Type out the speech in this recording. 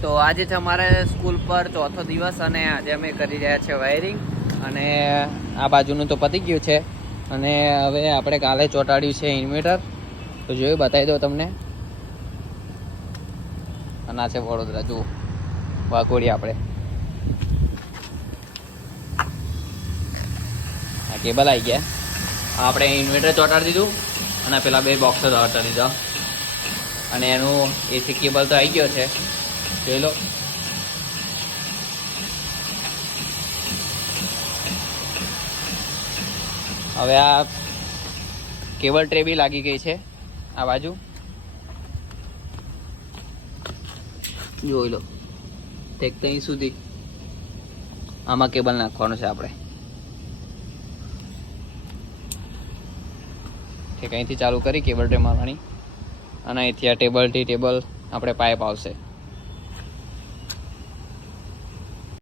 તો આજે છે અમારે સ્કૂલ પર ચોથો દિવસ અને આજે અમે કરી રહ્યા છીએ વાયરિંગ અને આ બાજુનું તો પતી ગયું છે અને હવે આપણે કાલે ચોંટાડ્યું છે ઇન્વર્ટર. તો જોયું, બતાવી દો તમને. અને આ છે વડોદરા, જુઓ વાઘોડી. આપણે આ કેબલ આવી ગયા. આપણે ઇન્વર્ટર ચોંટાડી દીધું અને પેલા બે બોક્સ ચોંટાડી દીધા અને એનું એસી કેબલ તો આવી ગયો છે, જોઈ લો. હવે આ કેબલ ટ્રે બી લાગી ગઈ છે આ બાજુ, જોઈ લો. તે અહીં સુધી આમાં કેબલ નાખવાનું છે આપણે. ઠીક, અહીંથી ચાલુ કરી કેબલ ટ્રે મારવાની અને અહીંથી આ ટેબલથી ટેબલ આપણે પાઇપ આવશે.